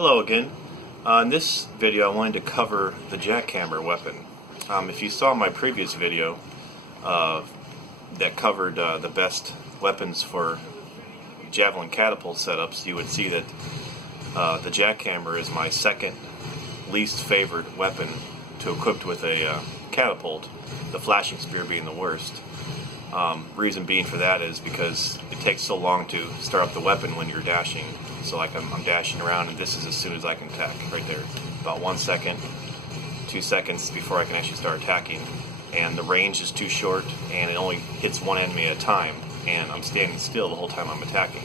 Hello again. In this video I wanted to cover the jackhammer weapon. If you saw my previous video that covered the best weapons for javelin catapult setups, you would see that the jackhammer is my second least favorite weapon to equip with a catapult, the flashing spear being the worst. Reason being for that is because it takes so long to start up the weapon when you're dashing. So like I'm dashing around, and this is as soon as I can attack, right there. About 1 second, 2 seconds before I can actually start attacking. And the range is too short, and it only hits one enemy at a time, and I'm standing still the whole time I'm attacking.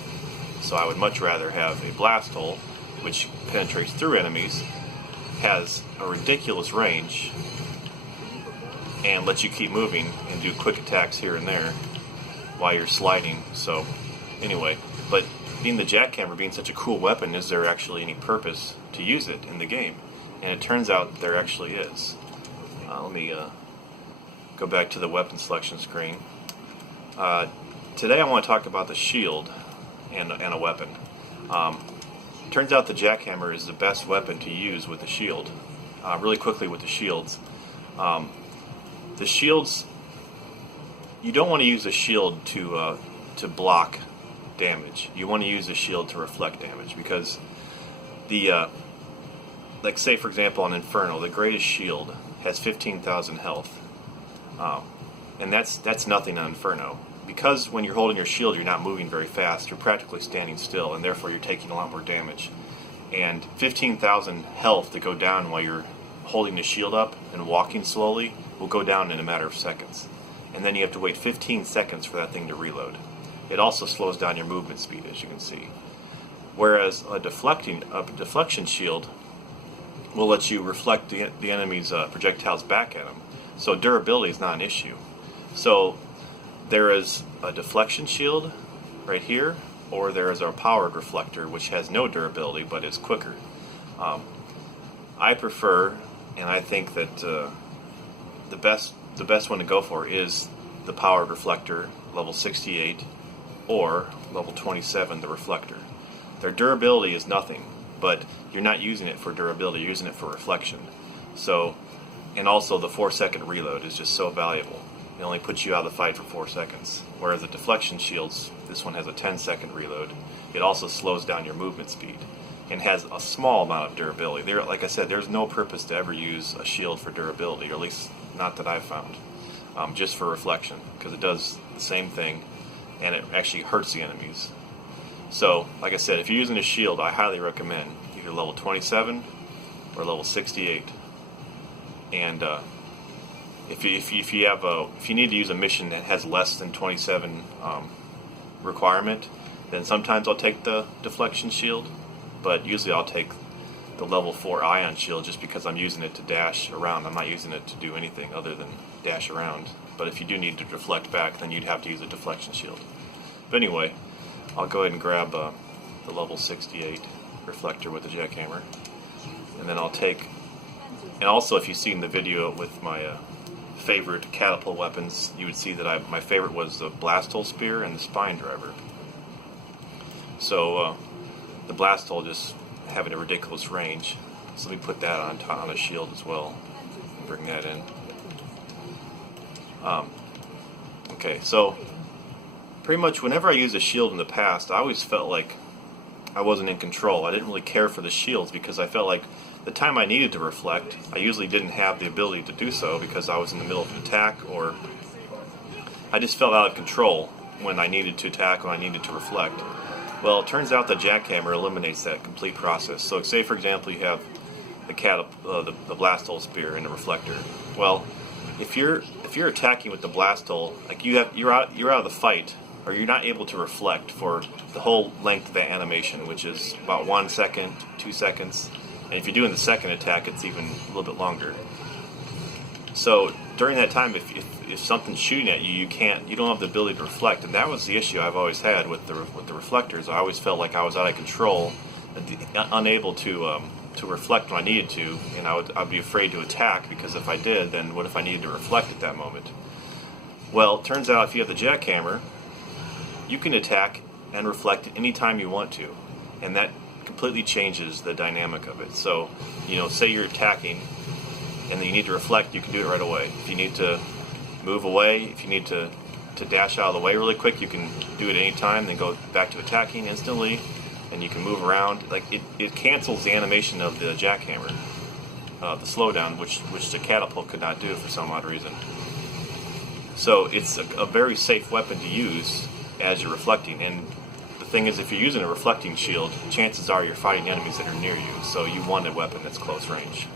So I would much rather have a blast hole, which penetrates through enemies, has a ridiculous range, and lets you keep moving and do quick attacks here and there while you're sliding. So anyway, but being the jackhammer being such a cool weapon, is there actually any purpose to use it in the game? And it turns out there actually is. Let me go back to the weapon selection screen. Today I want to talk about the shield and a weapon. Turns out the jackhammer is the best weapon to use with the shield. Really quickly with the shields. The shields, you don't want to use a shield to block damage. You want to use a shield to reflect damage, because the like say for example on Inferno, the greatest shield has 15,000 health, and that's nothing on Inferno, because when you're holding your shield you're not moving very fast, you're practically standing still, and therefore you're taking a lot more damage. And 15,000 health to go down while you're holding the shield up and walking slowly will go down in a matter of seconds, and then you have to wait 15 seconds for that thing to reload. It also slows down your movement speed, as you can see. Whereas a deflection shield will let you reflect the enemy's projectiles back at them. So durability is not an issue. So there is a deflection shield right here, or there is our powered reflector, which has no durability but is quicker. I prefer, and I think that the best one to go for is the powered reflector, level 68, or level 27, the reflector. Their durability is nothing, but you're not using it for durability, you're using it for reflection. So, and also the 4-second reload is just so valuable. It only puts you out of the fight for 4 seconds. Whereas the deflection shields, this one has a 10-second reload. It also slows down your movement speed and has a small amount of durability. There, like I said, there's no purpose to ever use a shield for durability, or at least not that I've found, just for reflection, because it does the same thing, and it actually hurts the enemies. So, like I said, if you're using a shield, I highly recommend either level 27 or level 68. And if you need to use a mission that has less than 27 requirement, then sometimes I'll take the deflection shield, but usually I'll take the level 4 ion shield, just because I'm using it to dash around. I'm not using it to do anything other than dash around. But if you do need to deflect back, then you'd have to use a deflection shield. But anyway, I'll go ahead and grab the level 68 reflector with the jackhammer, and then I'll take, and also if you've seen the video with my favorite catapult weapons, you would see that my favorite was the blast hole spear and the spine driver. So the blast hole just having a ridiculous range, so let me put that on a shield as well, bring that in. Okay, so pretty much whenever I used a shield in the past, I always felt like I wasn't in control. I didn't really care for the shields, because I felt like the time I needed to reflect, I usually didn't have the ability to do so because I was in the middle of an attack, or I just felt out of control when I needed to attack, when I needed to reflect. Well, it turns out the jackhammer eliminates that complete process. So say for example you have the blast hole spear and the reflector. Well, if you're attacking with the blast hole, like you're out of the fight, or you're not able to reflect for the whole length of that animation, which is about 1 second, 2 seconds, and if you're doing the second attack, it's even a little bit longer. So during that time, if something's shooting at you, you don't have the ability to reflect, and that was the issue I've always had with the reflectors. I always felt like I was out of control, unable to reflect when I needed to, and I'd be afraid to attack, because if I did, then what if I needed to reflect at that moment? Well, it turns out if you have the jackhammer, you can attack and reflect anytime you want to, and that completely changes the dynamic of it. So, you know, say you're attacking and then you need to reflect, you can do it right away. If you need to move away, if you need to dash out of the way really quick, you can do it anytime, then go back to attacking instantly, and you can move around. Like it cancels the animation of the jackhammer, the slowdown, which the catapult could not do for some odd reason. So it's a very safe weapon to use as you're reflecting. And the thing is, if you're using a reflecting shield, chances are you're fighting enemies that are near you, so you want a weapon that's close range.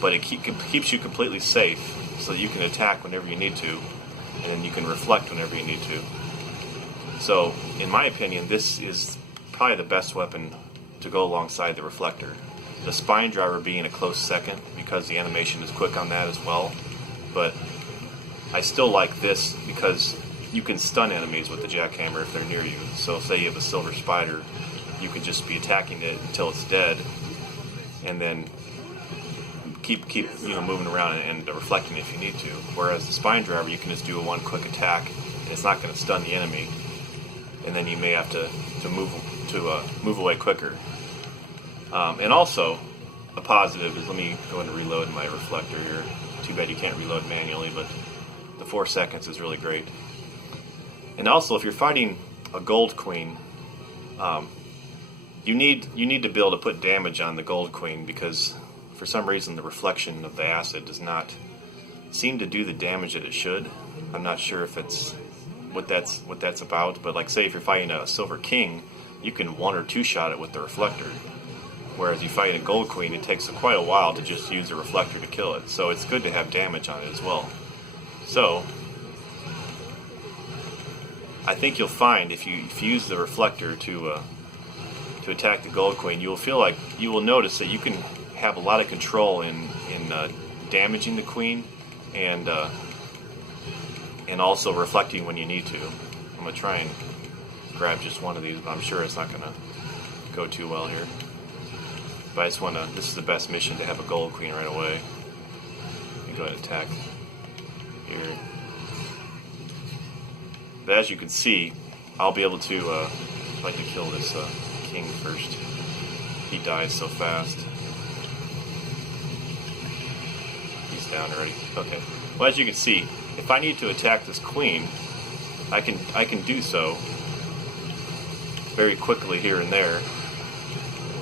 But it keeps you completely safe, so that you can attack whenever you need to, and then you can reflect whenever you need to. So, in my opinion, this is probably the best weapon to go alongside the reflector. The spine driver being a close second, because the animation is quick on that as well. But I still like this because you can stun enemies with the jackhammer if they're near you. So say you have a silver spider, you could just be attacking it until it's dead, and then keep you know, moving around and reflecting if you need to. Whereas the spine driver, you can just do a one quick attack, and it's not going to stun the enemy, and then you may have to move away quicker. And also, a positive is, let me go and reload my reflector here. Too bad you can't reload manually, but the 4 seconds is really great. And also, if you're fighting a gold queen, you need to be able to put damage on the gold queen, because for some reason the reflection of the acid does not seem to do the damage that it should. I'm not sure if it's what that's about, but like say if you're fighting a silver king, you can 1 or 2 shot it with the reflector. Whereas you fight a gold queen, it takes quite a while to just use a reflector to kill it. So it's good to have damage on it as well. So I think you'll find if you use the reflector to attack the gold queen, you will notice that you can have a lot of control in damaging the queen, and also reflecting when you need to. I'm gonna try and grab just one of these, but I'm sure it's not gonna go too well here. But I just wanna. This is the best mission to have a gold queen right away. You go ahead and attack here. But as you can see, I'll be able to. I'd like to kill this king first. He dies so fast. Down already. Okay. Well, as you can see, if I need to attack this queen, I can do so very quickly here and there.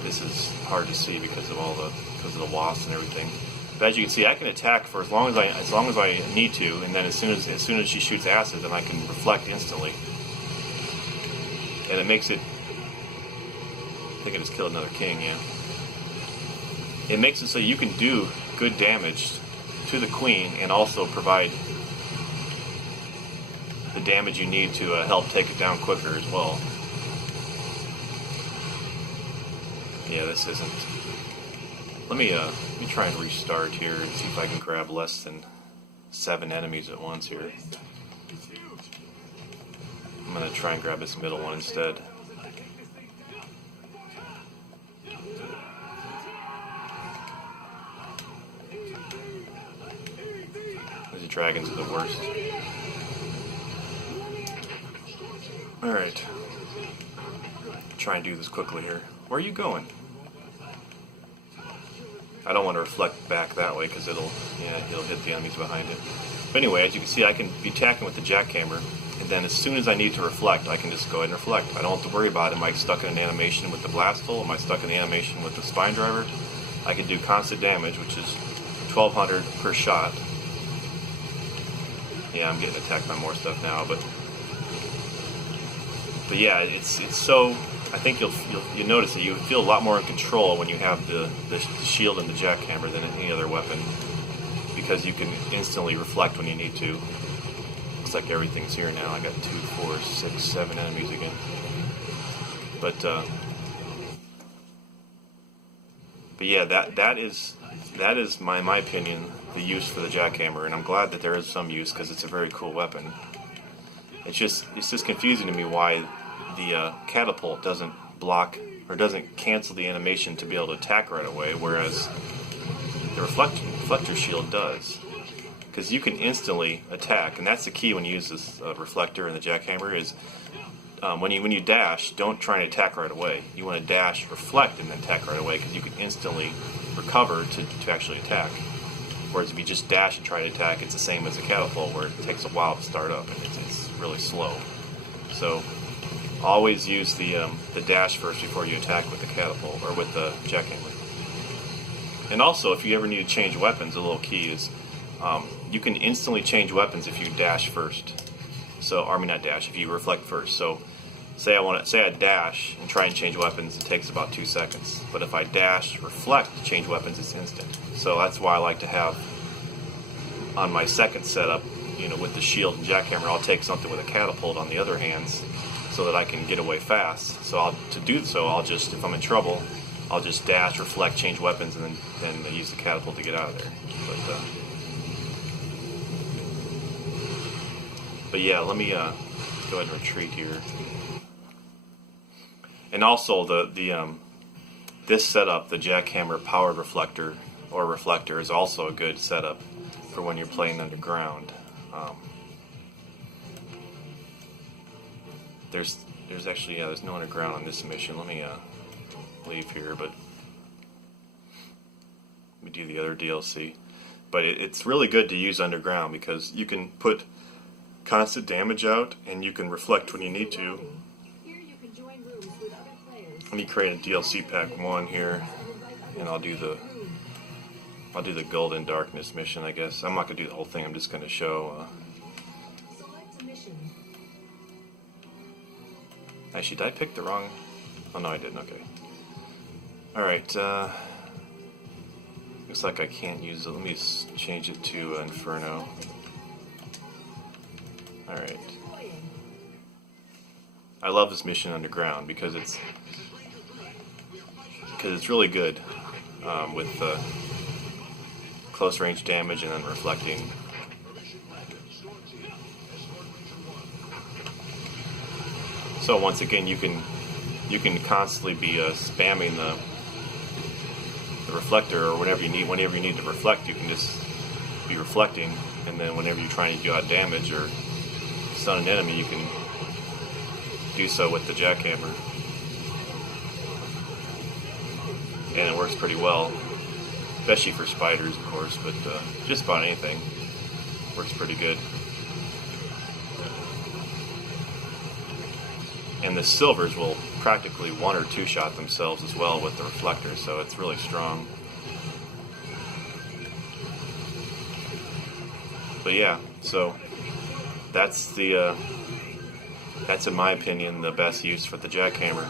This is hard to see because of the wasps and everything. But as you can see, I can attack for as long as I need to, and then as soon as she shoots acid, then I can reflect instantly. And it makes it. I think I just killed another king. Yeah. It makes it so you can do good damage to the queen and also provide the damage you need to help take it down quicker as well. Yeah, this isn't. Let me try and restart here and see if I can grab less than 7 enemies at once here. I'm gonna try and grab this middle one instead. The dragons are the worst. Alright. Try and do this quickly here. Where are you going? I don't want to reflect back that way because it'll hit the enemies behind it. But anyway, as you can see, I can be attacking with the jackhammer, and then as soon as I need to reflect, I can just go ahead and reflect. I don't have to worry about, am I stuck in an animation with the blast hole? Am I stuck in an animation with the spine driver? I can do constant damage, which is 1200 per shot. Yeah, I'm getting attacked by more stuff now, but yeah, it's so. I think you'll notice that you feel a lot more in control when you have the shield and the jackhammer than any other weapon, because you can instantly reflect when you need to. Looks like everything's here now. I got 2, 4, 6, 7 enemies again, but yeah, that is my opinion, the use for the jackhammer, and I'm glad that there is some use because it's a very cool weapon. It's just confusing to me why the catapult doesn't block or doesn't cancel the animation to be able to attack right away, whereas the reflector shield does. Because you can instantly attack, and that's the key when you use this reflector and the jackhammer, is when you dash, don't try and attack right away. You want to dash, reflect, and then attack right away, because you can instantly recover to actually attack. Whereas if you just dash and try to attack, it's the same as a catapult, where it takes a while to start up and it's really slow. So always use the dash first before you attack with the catapult or with the jackhammer. And also, if you ever need to change weapons, a little key is you can instantly change weapons if you dash first. So, I mean not dash, if you reflect first. So, say I dash and try and change weapons, it takes about 2 seconds. But if I dash, reflect, change weapons, it's instant. So that's why I like to have on my second setup, with the shield and jackhammer, I'll take something with a catapult on the other hands so that I can get away fast. So to do so, I'll just, if I'm in trouble, I'll just dash, reflect, change weapons, and then use the catapult to get out of there. But yeah, let me go ahead and retreat here. And also this setup, the jackhammer powered reflector or reflector, is also a good setup for when you're playing underground. There's actually there's no underground on this mission. Let me leave here, but let me do the other DLC. But it's really good to use underground because you can put constant damage out and you can reflect when you need to. Let me create a DLC pack 1 here, and I'll do the Golden Darkness mission, I guess. I'm not gonna do the whole thing. I'm just gonna show. Actually, did I pick the wrong? Oh no, I didn't. Okay. All right. Looks like I can't use it. Let me change it to Inferno. All right. I love this mission underground because it's really good with close range damage and then reflecting. So once again, you can constantly be spamming the reflector, or whenever you need to reflect, you can just be reflecting, and then whenever you're trying to do out damage or stun an enemy, you can do so with the jackhammer, and it works pretty well, especially for spiders, of course, but just about anything works pretty good. And the silvers will practically 1- or 2-shot themselves as well with the reflector, so it's really strong. But yeah, so that's in my opinion the best use for the jackhammer.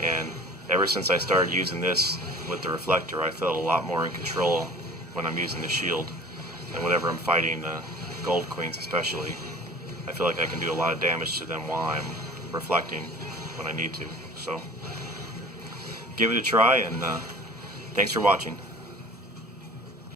And ever since I started using this with the reflector, I felt a lot more in control when I'm using the shield, and whenever I'm fighting gold queens especially, I feel like I can do a lot of damage to them while I'm reflecting when I need to. So give it a try, and thanks for watching.